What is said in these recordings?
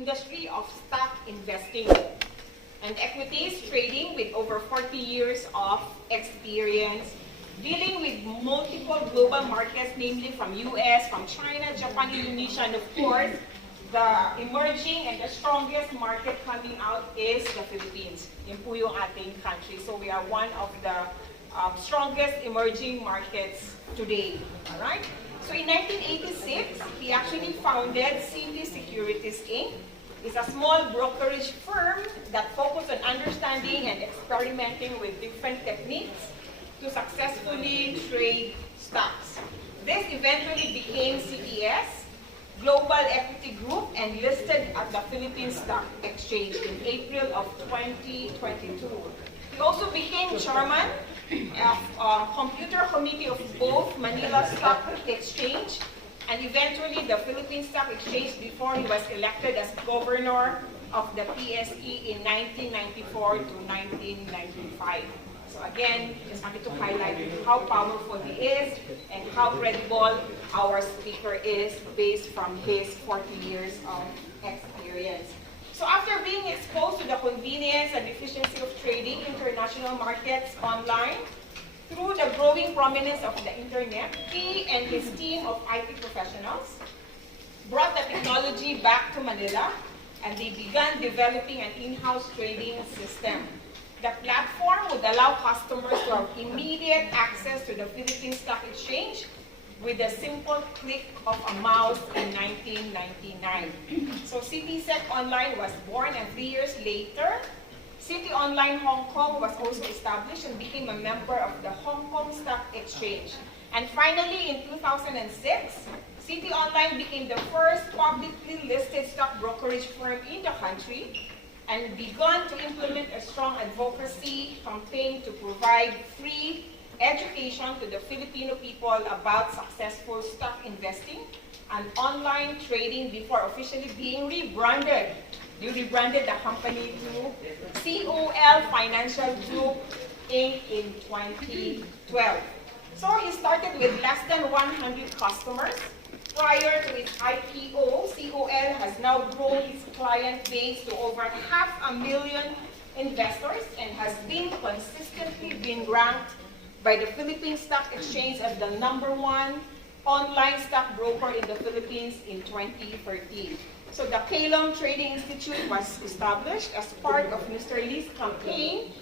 industry of stock investing and equities trading with over 40 years of experience, dealing with multiple global markets, namely from US, from China, Japan, Indonesia, and of course, the emerging and the strongest market coming out is the Philippines. Yun po yung ating country. So we are one of the strongest emerging markets today. All right? So in 1986, he actually founded Citi Securities Inc. It's a small brokerage firm that focused on understanding and experimenting with different techniques to successfully trade stocks. This eventually became CES, Global Equity Group, and listed at the Philippine Stock Exchange in April of 2022. He also became chairman of Computer Committee of both Manila Stock Exchange and eventually the Philippine Stock Exchange before he was elected as governor of the PSE in 1994 to 1995. So again, just wanted to highlight how powerful he is and how credible our speaker is based from his 40 years of experience. So after being exposed to the convenience and efficiency of trading international markets online, through the growing prominence of the internet, he and his team of IT professionals brought the technology back to Manila and they began developing an in-house trading system. The platform would allow customers to have immediate access to the Philippine Stock Exchange with a simple click of a mouse in 1999. So CitiSec Online was born, and 3 years later, Citi Online Hong Kong was also established and became a member of the Hong Kong Stock Exchange. And finally, in 2006, Citi Online became the first publicly listed stock brokerage firm in the country and began to implement a strong advocacy campaign to provide free education to the Filipino people about successful stock investing and online trading before officially being rebranded. You rebranded the company to Col Financial Group Inc. in 2012. So he started with less than 100 customers. Prior to its IPO, Col has now grown its client base to over 500,000 investors and has been consistently ranked by the Philippine Stock Exchange as the #1 online stock broker in the Philippines in 2013. So the Kalong Trading Institute was established as part of Mr. Lee's campaign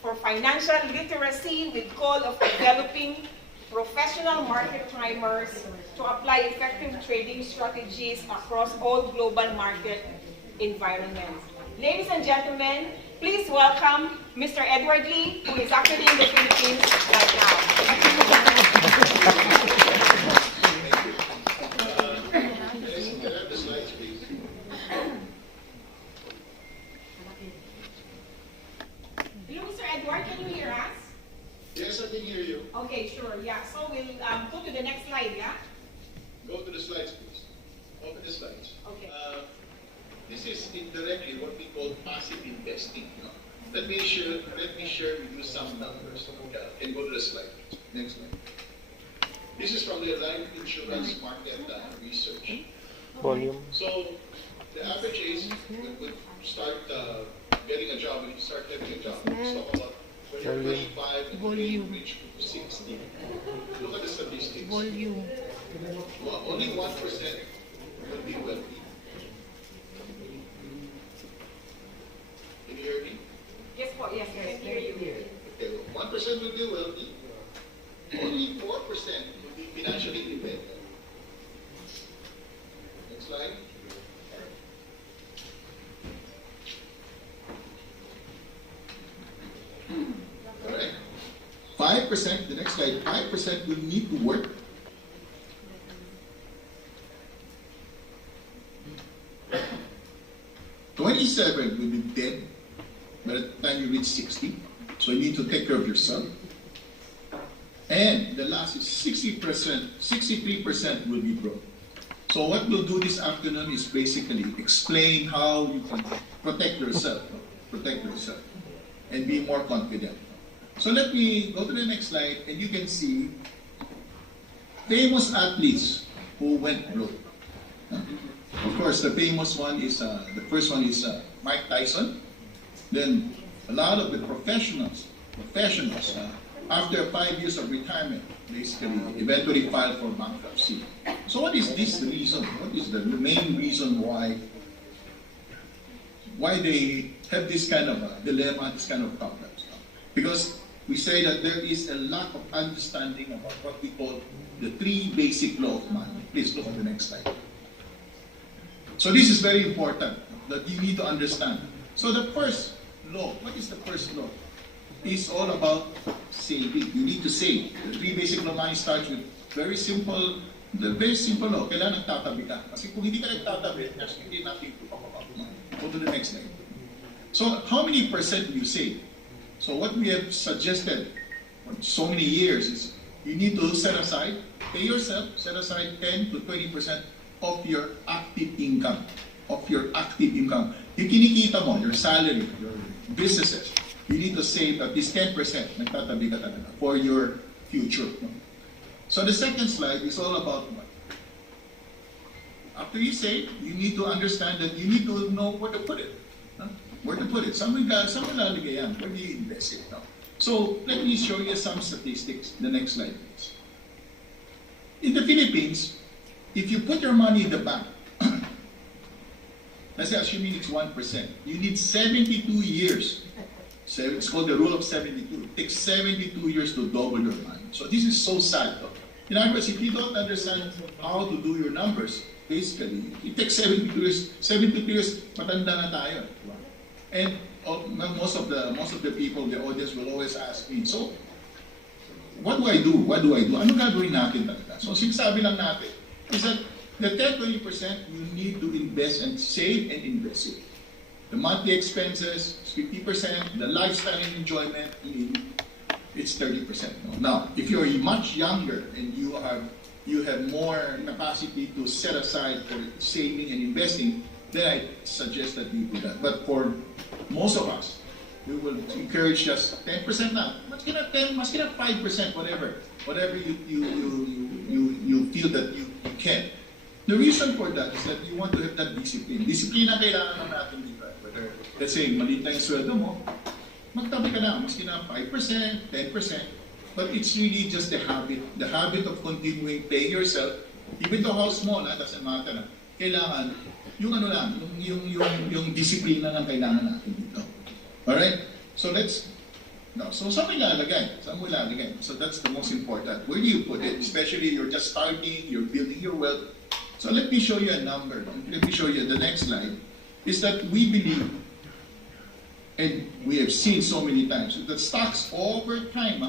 for financial literacy with goal of developing professional market timers to apply effective trading strategies across all global market environments. Ladies and gentlemen, please welcome Mr. Edward Lee, who is actually in the Philippines right now. Hello, Mr. Edward, can you hear us? Yes, I can hear you. Okay, sure, yeah. So we'll go to the next slide, yeah? Go to the slides, please. Open the slides. Okay. This is indirectly what we call passive investing. Let me share with you some numbers. Can go to the slide, please. Next slide. This is from the life insurance market research. Volume. So the average age would start getting a job, when you start getting a job, it's about 25 and you reach 60. Look at the statistics. Volume. Well, only 1% will be wealthy. Can you hear me? Yes, yes, I can hear you. Okay, well, 1% will be wealthy. Only 4% will be financially independent. Next slide. Alright. 5%, the next slide, 5% will need to work. 27 will be dead by the time you reach 60. So you need to take care of yourself. And the last is 60%, 63% will be broke. So what we'll do this afternoon is basically explain how you can protect yourself, and be more confident. So let me go to the next slide, and you can see famous athletes who went broke. Of course, the famous one is, the first one is Mike Tyson. Then a lot of the professionals, after 5 years of retirement, basically eventually file for bankruptcy. So what is this reason? What is the main reason why they have this kind of dilemma, this kind of problems? Because we say that there is a lack of understanding about what we call the 3 basic laws of money. Please look at the next slide. So this is very important that you need to understand. So the first law, what is the first law? It's all about saving. You need to save. The 3 basic law of money starts with very simple law. Kailangan nagtatabi ka. Kasi kung hindi ka nagtatabi, just hindi natin ito papapap. Go to the next slide. So how many percent do you save? So what we have suggested for so many years is you need to set aside, pay yourself, set aside 10 to 20% of your active income. Yung kinikita mo, your salary, your businesses, you need to save at least 10%, nagtatabi ka talaga, for your future. So the second slide is all about what? After you save, you need to understand that you need to know where to put it. Where to put it. Saan mo lalagay yan? Where do you invest it? So let me show you some statistics. The next slide, please. In the Philippines, if you put your money in the bank, let's say assuming it's 1%, you need 72 years. So it's called the rule of 72. It takes 72 years to double your money. So this is so sad. Though. In other words, if you don't understand how to do your numbers, basically, it takes 72 years. 72 years, matanda na tayo. And most of the people, the audience will always ask me, so, what do I do? Ano gagawin natin talaga? So, sinasabi lang natin is that the 10-20% you need to invest and save and invest it. The monthly expenses is 50%, the lifestyle and enjoyment, it's 30%. Now, if you're much younger and you have more capacity to set aside for saving and investing, then I suggest that you do that. But for most of us, we will encourage just 10% now. Maski na 10, maski na 5%, whatever you feel that you can. The reason for that is that you want to have that discipline. Discipline na kailangan natin dito. Whether, let's say, maliit na yung sweldo mo, magtabi ka na, maski na 5%, 10%, but it's really just the habit of continuing paying yourself, even though how small, doesn't matter. Kailangan, yung discipline na lang kailangan natin dito. Alright? So saan mo ilalagay? So that's the most important. Where do you put it? Especially you're just starting, you're building your wealth. So let me show you a number. Let me show you the next slide. Is that we believe, and we have seen so many times, that stocks over time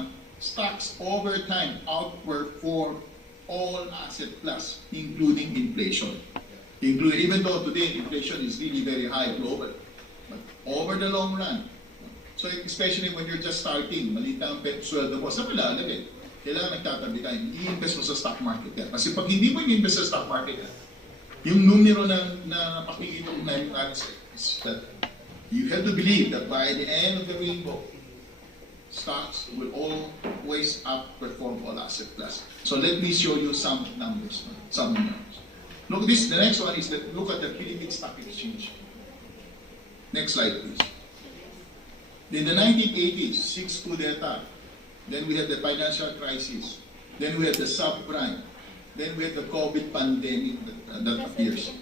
outperform all asset class, including inflation. Even though today inflation is really very high globally, but over the long run, so especially when you're just starting, maliit ang sweldo mo, saan mo lalagay? Kailangan nagtatabi ka, i-invest mo sa stock market ka. Kasi pag hindi mo i-invest sa stock market ka, yung numero na napakikita ko na yung analysis is that you have to believe that by the end of the rainbow, stocks will always outperform all asset class. So let me show you some numbers. Look, the next one is that look at the Philippine Stock Exchange. Next slide, please. In the 1980s, 6 coup d'etat. Then we had the financial crisis. Then we had the subprime. Then we had the COVID pandemic that appears.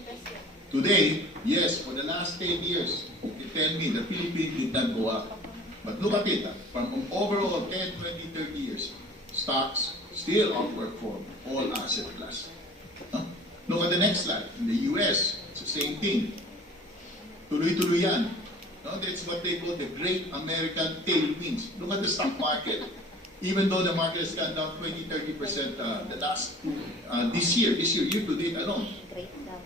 Today, yes, for the last 10 years, you tell me the Philippines did not go up. But look at it, from overall 10, 20, 30 years, stocks still outperform all asset class. Look at the next slide. In the US, it's the same thing. Tuloy-tuloy yan. That's what they call the Great American Tailwinds. Look at the stock market. Even though the market has gone down 20-30% the last this year to date alone,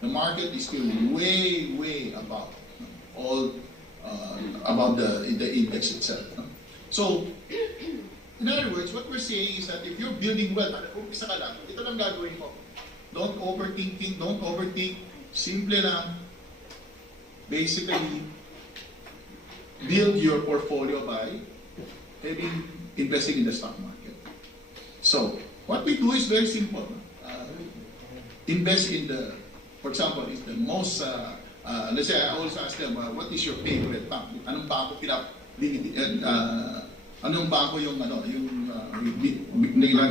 the market is still way above all about the index itself. So, in other words, what we're saying is that if you're building wealth, umpisa ka lang, ito lang gagawin mo. Don't overthink. Simple lang. Basically, build your portfolio by investing in the stock market. So, what we do is very simple. Invest in the For example, is the most, let's say, I always ask them, what is your favorite bank? Anong banko anong banko yung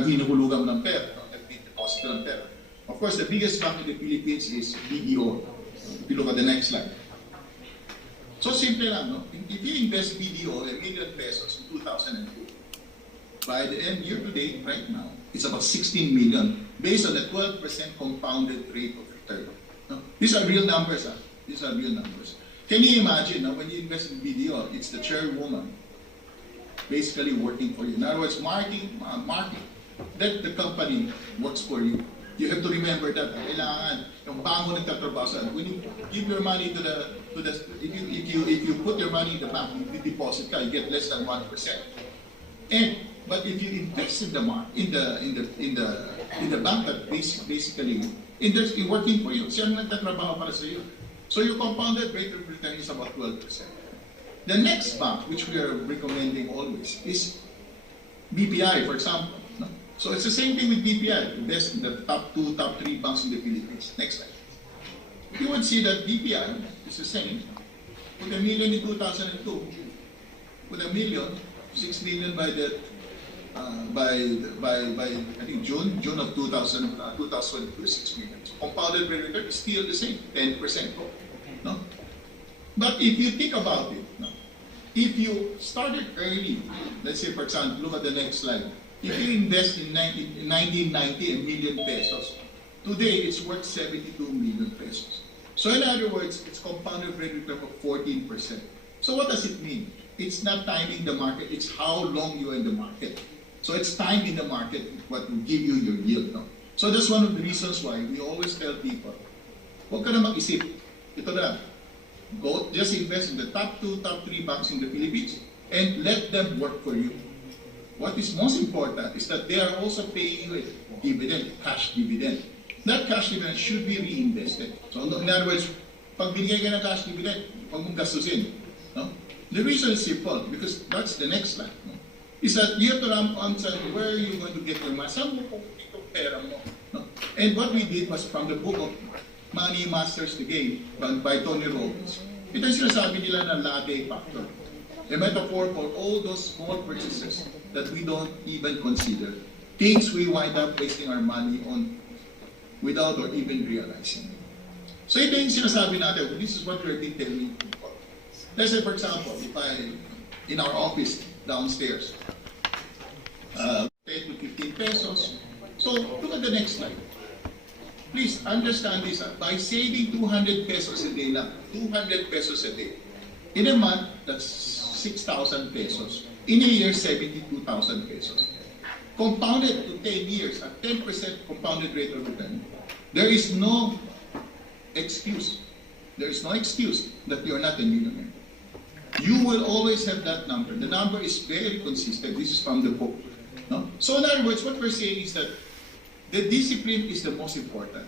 hinuhulugan mo ng pera, deposit ng pera? Of course, the biggest bank in the Philippines is BDO. If you look at the next slide. So simple lang, no? If you invest BDO $1 million in 2002, by the end year to date, right now, it's about 16 million based on a 12% compounded rate of return. No? These are real numbers. These are real numbers. Can you imagine when you invest in BDO, it's the chairwoman basically working for you. In other words, marketing, that the company works for you. You have to remember that kailangan yung banko nagtatrabaho sa when you give your money to the if you put your money in the bank, you deposit ka, you get less than 1%. But if you invest in the bank that basically in working for you, siya nagtatrabaho para sa iyo. So your compounded rate of return is about 12%. The next bank which we are recommending always is BPI, for example. No? So it's the same thing with BPI, invest in the top 2, top 3 banks in the Philippines. Next slide. You would see that BPI is the same. With $1 million in 2002, with $1 million, 6 million by I think June of 2022, 6 million. So compounded rate of return is still the same, 10%. No? But if you think about it, no? If you started early, let's say for example, look at the next slide. If you invest in 1990 $1 million pesos, today it's worth 72 million pesos. So in other words, it's compounded rate of return of 14%. So what does it mean? It's not timing the market, it's how long you are in the market. So it's time in the market what will give you your yield. No? So that's one of the reasons why we always tell people, huwag ka na mag-isip. Ito na, go just invest in the top 2, top 3 banks in the Philippines and let them work for you. What is most important is that they are also paying you a dividend, cash dividend. That cash dividend should be reinvested. So in other words, pag binigay ka ng cash dividend, huwag mong gastusin. No? The reason is simple, because that's the next slide. No? Is that you have to answer where are you going to get your money? Saan mo kung ito pera mo? No? And what we did was from the book of Money Masters the Game by Tony Robbins. Ito yung sinasabi nila na latte factor. A metaphor for all those small purchases that we don't even consider. Things we wind up wasting our money on without or even realizing. So ito yung sinasabi natin, this is what we're telling people. Let's say for example, if in our office downstairs, 10 to 15 pesos. So look at the next slide. Please understand this. By saving 200 pesos a day lang, 200 pesos a day, in a month, that's 6,000 pesos. In a year, 72,000 pesos. Compounded to 10 years at 10% compounded rate of return, there is no excuse. There is no excuse that you are not a millionaire. You will always have that number. The number is very consistent. This is from the book. No? So in other words, what we're saying is that the discipline is the most important.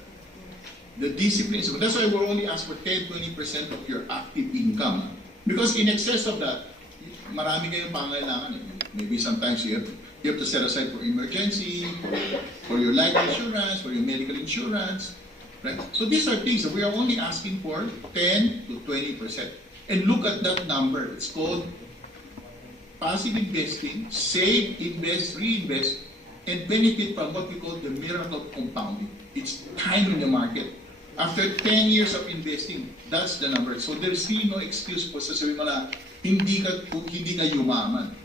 The discipline is, that's why we're only asked for 10-20% of your active income. Because in excess of that, marami kayong pangailangan. Maybe sometimes you have to set aside for emergency, for your life insurance, for your medical insurance. Right? So these are things that we are only asking for 10 to 20%. And look at that number. It's called passive investing, save, invest, reinvest, and benefit from what we call the miracle of compounding. It's time in the market. After 10 years of investing, that's the number. So there's really no excuse po sa sabi mo na hindi ka yumaman.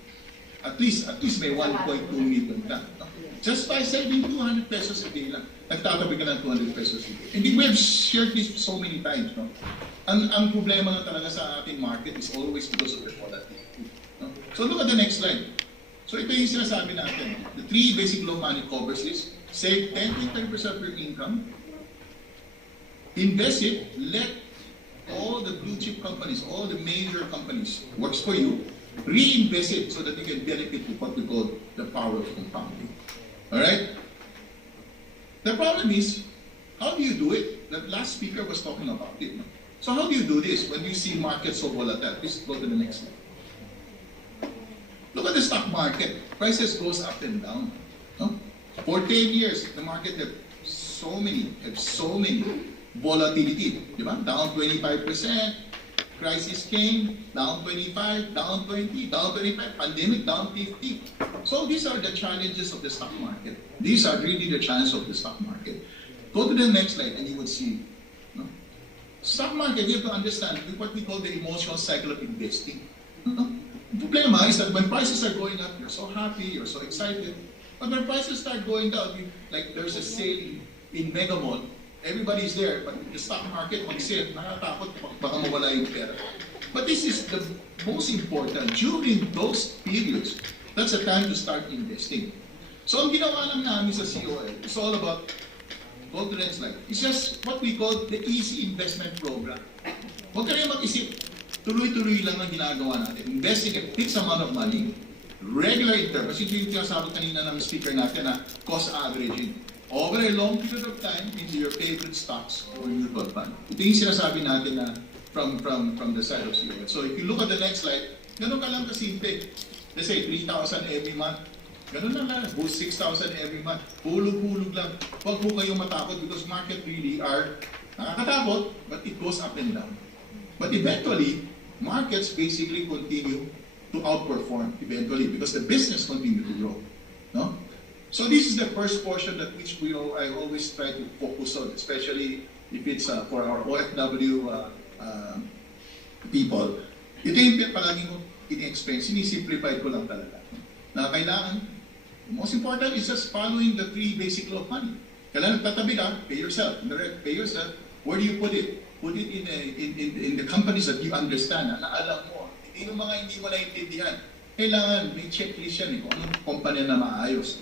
At least may 1.2 million ka. Just by saving 200 pesos a day lang, nagtatabi ka ng 200 pesos a day. And we have shared this so many times. No? Ang problema na talaga sa ating market is always because of the volatility. No? So look at the next slide. So ito yung sinasabi natin. The 3 basic law money covers this. Save 10-20% of your income. Invest it. Let all the blue chip companies, all the major companies works for you. Reinvest it so that you can benefit from what we call the power of compounding. Alright? The problem is, how do you do it? The last speaker was talking about it. No? So how do you do this when you see markets so volatile? Please go to the next slide. Look at the stock market. Prices goes up and down. No? For 10 years, the market have so many volatility, di ba? Down 25%, crisis came, down 25, down 20, down 25, pandemic, down 50. So these are the challenges of the stock market. These are really the challenges of the stock market. Go to the next slide and you would see. No? Stock market, you have to understand what we call the emotional cycle of investing. No? The problema is that when prices are going up, you're so happy, you're so excited. But when prices start going down, like there's a sale in Mega Mall, everybody's there, but the stock market, on sale, nakakatakot, baka mawala yung pera. But this is the most important. During those periods, that's the time to start investing. So ang ginawa lang namin sa COL, it's all about, go to the next slide. It's just what we call the easy investment program. Huwag ka rin mag-isip, tuloy-tuloy lang ang ginagawa natin. Investing a fixed amount of money, regular interval, kasi ito yung sinasabi kanina ng speaker natin na cost averaging. Over a long period of time into your favorite stocks or mutual fund. Ito yung sinasabi natin na from the side of COL. So if you look at the next slide, ganun ka lang kasimple. Let's say 3,000 every month. Ganun lang lang. 6,000 every month. Hulog-hulog lang. Huwag po kayong matakot because market really are nakakatakot, but it goes up and down. But eventually, markets basically continue to outperform eventually because the business continue to grow. No? So this is the first portion that I always try to focus on, especially if it's for our OFW people. Ito yung palagi ko in-explain, sinisimplify ko lang talaga. Na kailangan, most important is just following the 3 basic law of money. Kailangan tatabi ka, pay yourself. Pay yourself. Where do you put it? Put it in the companies that you understand, na alam mo. Hindi yung mga hindi mo naintindihan. Kailangan may checklist yan kung anong kumpanya na maayos.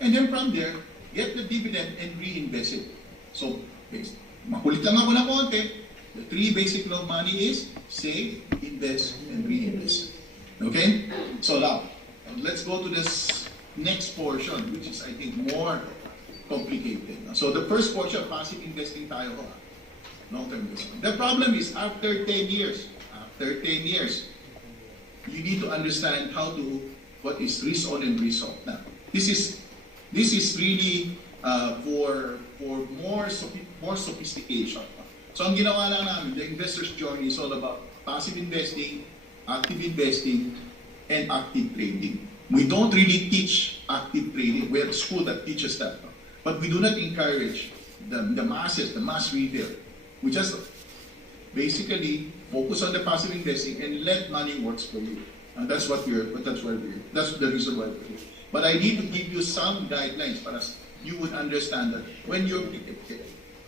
And then from there, get the dividend and reinvest it. So, makulit lang ako na konti. The 3 basic law of money is save, invest, and reinvest. Okay? So now, let's go to this next portion, which is, I think, more complicated. So the first portion, passive investing tayo ko. Long-term investment. The problem is, after 10 years, you need to understand what is risk on and risk off. Now, this is really for more sophistication. So ang ginawa lang namin, the investor's journey is all about passive investing, active investing, and active trading. We don't really teach active trading. We have a school that teaches that. But we do not encourage the masses, the mass retail. We just basically focus on the passive investing and let money works for you. And that's the reason why we're here. But I need to give you some guidelines para you would understand that when you're,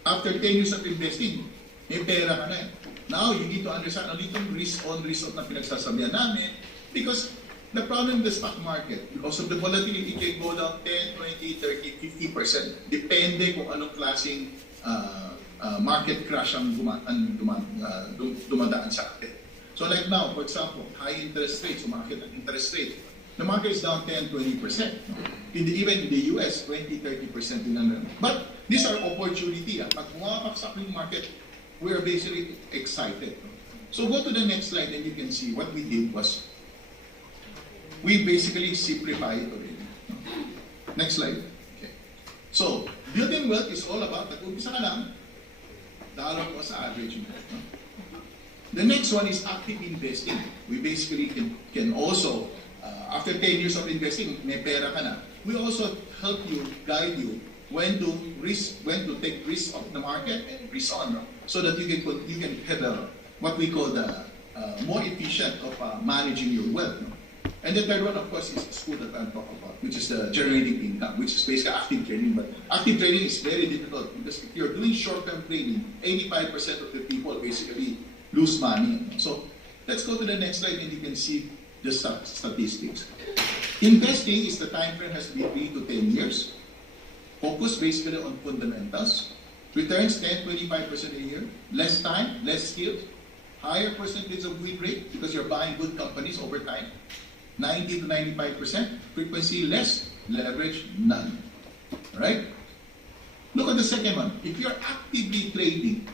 after 10 years of investing, may pera ka na. Now, you need to understand a little risk on, risk off na pinagsasabihan namin because the problem in the stock market, because of the volatility, it can go down 10, 20, 30, 50%. Depende kung anong klaseng market crash ang dumadaan sa atin. So like now, for example, high interest rates, market interest rate, the market is down 10, 20%. Even in the US, 20, 30% din. But these are opportunity. Pag bumabagsak yung market, we are basically excited. So go to the next slide and you can see what we did was, we basically simplify it already. Next slide. Okay. So, building wealth is all about, nag-umpisa ka lang, dollar cost averaging. The next one is active investing. We basically can also, after 10 years of investing, may pera ka na. We also help you, guide you, when to take risk of the market and risk on, so that you can have what we call the more efficient of managing your wealth. And the third one, of course, is the school that I'm talking about, which is the generating income, which is basically active trading. But active trading is very difficult because if you're doing short-term trading, 85% of the people basically lose money. So let's go to the next slide and you can see the statistics. Investing is the time frame has to be 3 to 10 years. Focus basically on fundamentals. Returns 10-25% a year. Less time, less skill. Higher percentage of win rate because you're buying good companies over time. 90 to 95%. Frequency less. Leverage none. Alright? Look at the second one. If you're actively trading,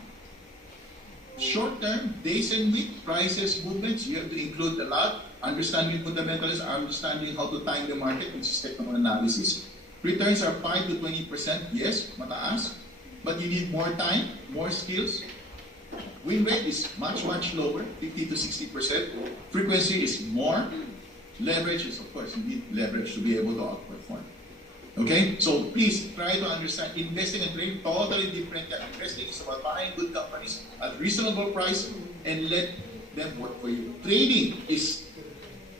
short term, days and week, prices, movements, you have to include a lot. Understanding fundamentals, understanding how to time the market, which is technical analysis. Returns are 5 to 20%. Yes, mataas. but you need more time, more skills. Win rate is much, much lower, 50 to 60%. Frequency is more. Leverage is, of course, you need leverage to be able to outperform. Okay? So please try to understand, investing and trading, totally different. Investing is about buying good companies at reasonable price and let them work for you. Trading is,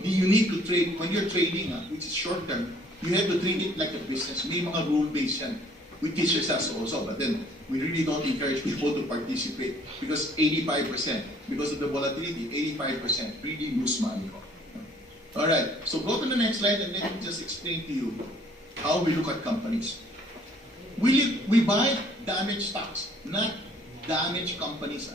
you need to trade. When you're trading, which is short term, you have to treat it like a business. May mga rule-based yan. We teach ourselves also, but then we really don't encourage people to participate because 85%, because of the volatility, 85% really lose money. Alright, so go to the next slide and let me just explain to you how we look at companies. We buy damaged stocks, not damaged companies.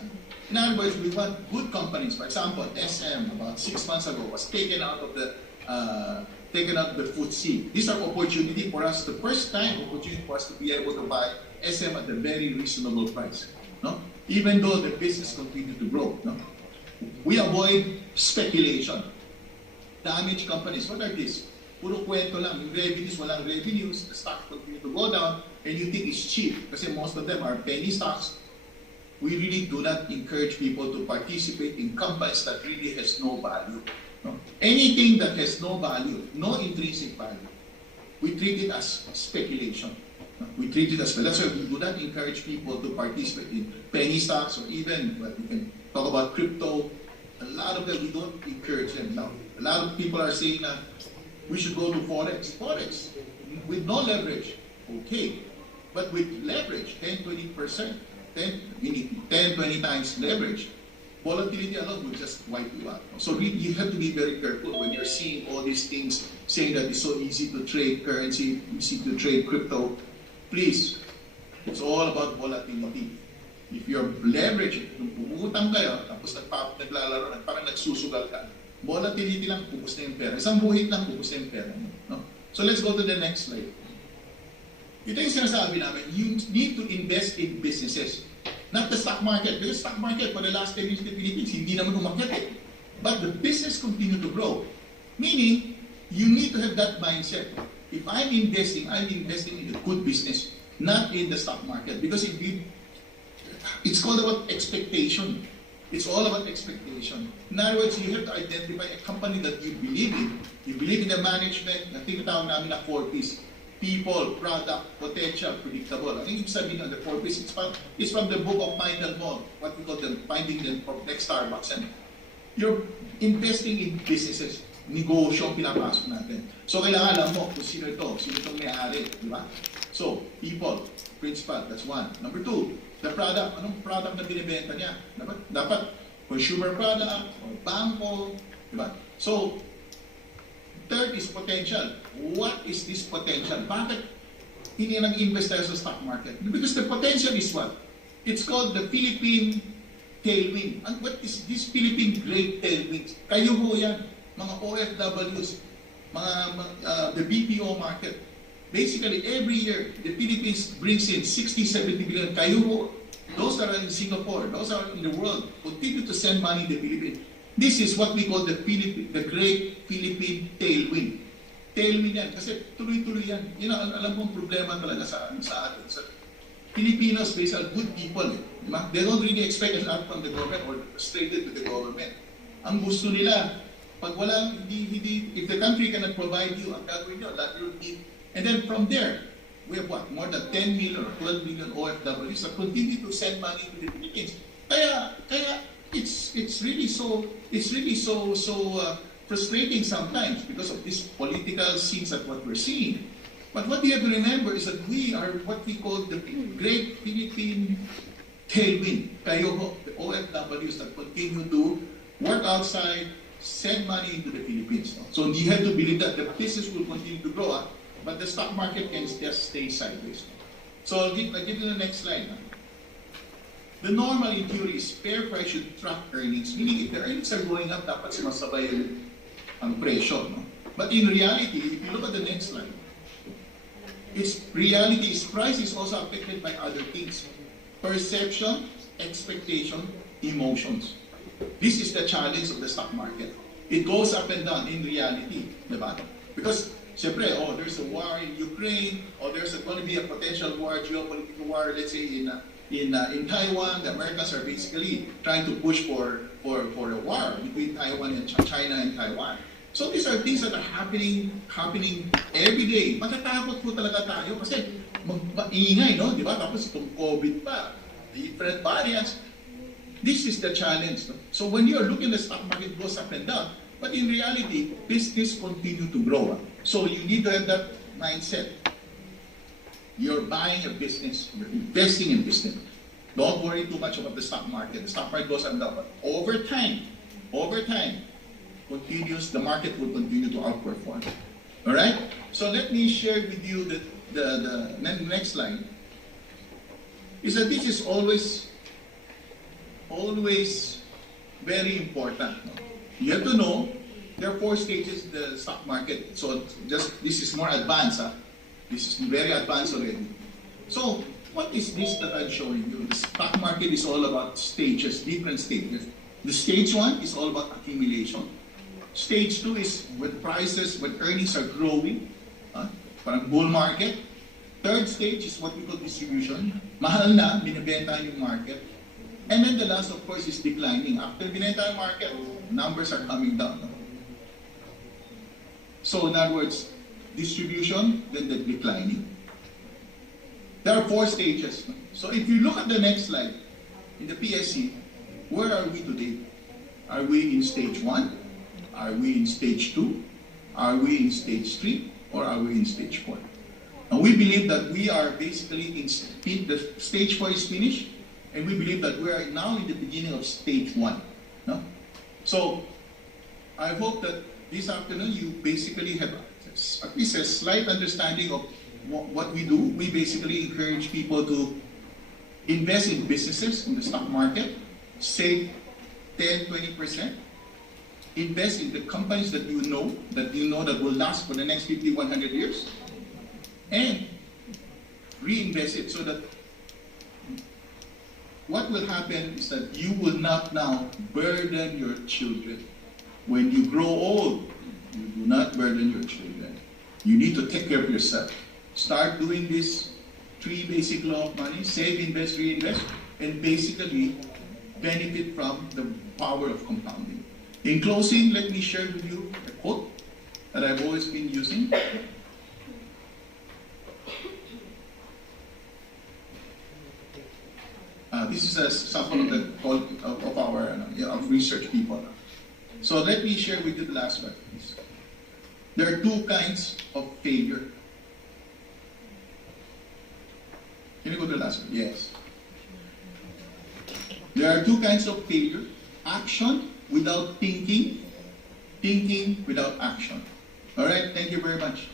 In other words, we want good companies. For example, SM about 6 months ago was taken out of the FTSE. These are opportunity for us, the first time opportunity for us to be able to buy SM at a very reasonable price. No? Even though the business continue to grow. No? We avoid speculation. Damaged companies, what are these? Puro kwento lang, yung revenues, walang revenues, the stock continue to go down, and you think it's cheap kasi most of them are penny stocks. We really do not encourage people to participate in companies that really has no value. No? Anything that has no value, no intrinsic value, we treat it as speculation. No? We treat it as, that's why we do not encourage people to participate in penny stocks or even, what we can talk about crypto. A lot of them, we don't encourage them now. A lot of people are saying that we should go to Forex. Forex, with no leverage, okay. But with leverage, 10-20%, 10-20 times leverage, volatility alone will just wipe you out. So you have to be very careful when you're seeing all these things, saying that it's so easy to trade currency, easy to trade crypto. Please, it's all about volatility. If you're leveraging, kung umutang kayo, tapos naglalaro, parang nagsusugal ka, volatility lang, pupus na yung pera. Isang buhit lang, pupus na yung pera. No? So let's go to the next slide. Ito yung sinasabi namin, you need to invest in businesses. Not the stock market. Because stock market, for the last 10 years in the Philippines, hindi naman umakyat eh. But the business continue to grow. Meaning, you need to have that mindset. If I'm investing in a good business, not in the stock market. Because if you it's called about expectation. It's all about expectation. In other words, you have to identify a company that you believe in. You believe in the management, na tinatawag namin na 4 Ps. People, product, potential, predictable. Ang ibig sabihin ng the 4 Ps, it's from the book of Michael Moore, what we call them, finding them from next Starbucks. And you're investing in businesses. Negosyo ang pinapasok natin. So, kailangan alam mo kung sino itong may-ari, di ba? So, people, principal, that's one. Number 2, the product, anong product na binibenta niya? Dapat consumer product, or banko, di ba? So, third is potential. What is this potential? Bakit hindi nag-invest tayo sa stock market? Because the potential is what? It's called the Philippine tailwind. And what is this Philippine great tailwind? Kayo ho yan, mga OFWs, the BPO market. Basically, every year, the Philippines brings in 60-70 billion. Kayo ho, those are in Singapore, those are in the world, continue to send money to the Philippines. This is what we call the Great Philippine Tailwind. Tailwind yan, kasi tuloy-tuloy yan. Yun ang alam mong problema talaga sa atin. Sa Filipinos, they are good people. They don't really expect a lot from the government or frustrated with the government. Ang gusto nila, pag walang, if the country cannot provide you, ang gagawin nyo, that you need. And then from there, we have what? More than 10 million or 12 million OFWs that continue to send money to the Philippines. Kaya it's really so frustrating sometimes because of these political scenes that what we're seeing. But what you have to remember is that we are what we call the Great Philippine Tailwind. Kayo ho, the OFWs that continue to work outside, send money into the Philippines. No? So you have to believe that the business will continue to grow, but the stock market can just stay sideways. No? So I'll give you the next slide. No? The normal in theory is fair price should track earnings. Meaning if the earnings are going up, dapat sumasabay ang presyo. No? But in reality, if you look at the next slide, reality is price is also affected by other things. Perception, expectation, emotions. This is the challenge of the stock market. It goes up and down in reality. Diba? Because siyempre, there's a war in Ukraine, or there's going to be a potential war, geopolitical war, let's say in Taiwan. The Americans are basically trying to push for a war between Taiwan and China and Taiwan. So these are things that are happening every day. Matatakot po talaga tayo kasi mag-ingay, no? Di ba? Tapos itong COVID pa, different variants. This is the challenge. No? So when you're looking at the stock market goes up and down, but in reality, business continue to grow. So you need to have that mindset. You're buying a business, you're investing in business. Don't worry too much about the stock market. The stock market goes up and down, but over time, the market will continue to outperform. All right? So let me share with you the next slide. Is that this is always very important. No? You have to know there are 4 stages in the stock market. So this is more advanced. This is very advanced already. So what is this that I'm showing you? The stock market is all about stages, different stages. The stage 1 is all about accumulation. Stage 2 is when earnings are growing, parang bull market. Third stage is what we call distribution. Mahal na, binibenta yung market. And then the last, of course, is declining. After binenta yung market, numbers are coming down. So in other words, distribution, then the declining. There are 4 stages. So if you look at the next slide, in the PSC, where are we today? Are we in stage 1? Are we in stage 2? Are we in stage 3? Or are we in stage 4? And we believe that we are basically the stage 4 is finished, and we believe that we are now in the beginning of stage 1. No? So I hope that this afternoon you basically have at least a slight understanding of what we do. We basically encourage people to invest in businesses in the stock market, save 10-20%, invest in the companies that you know that will last for the next 50-100 years, and reinvest it so that what will happen is that you will not now burden your children. When you grow old, you do not burden your children. You need to take care of yourself. Start doing this 3 basic law of money: save, invest, reinvest, and basically benefit from the power of compounding. In closing, let me share with you a quote that I've always been using. This is a sample of our research people. So let me share with you the last one, please. There are 2 kinds of failure. Can you go to the last one? Yes. There are 2 kinds of failure: action without thinking, thinking without action. All right, thank you very much.